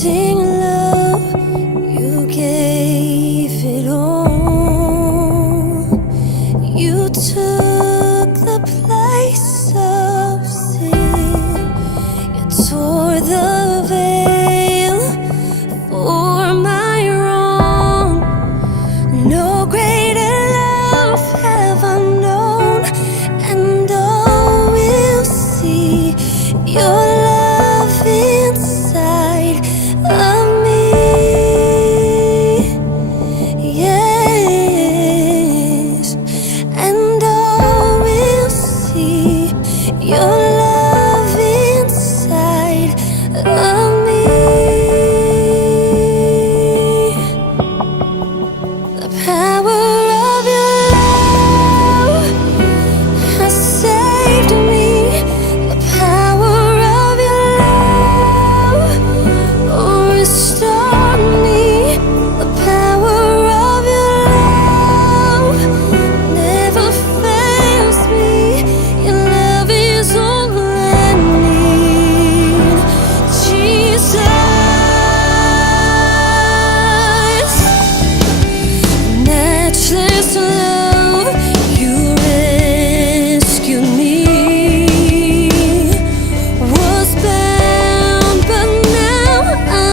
Wasting love, you gave it all. You took the place of sin. You tore the veil for my wrong. No greater love have I known, and all will see your love inside of me. Yes, and all will see your love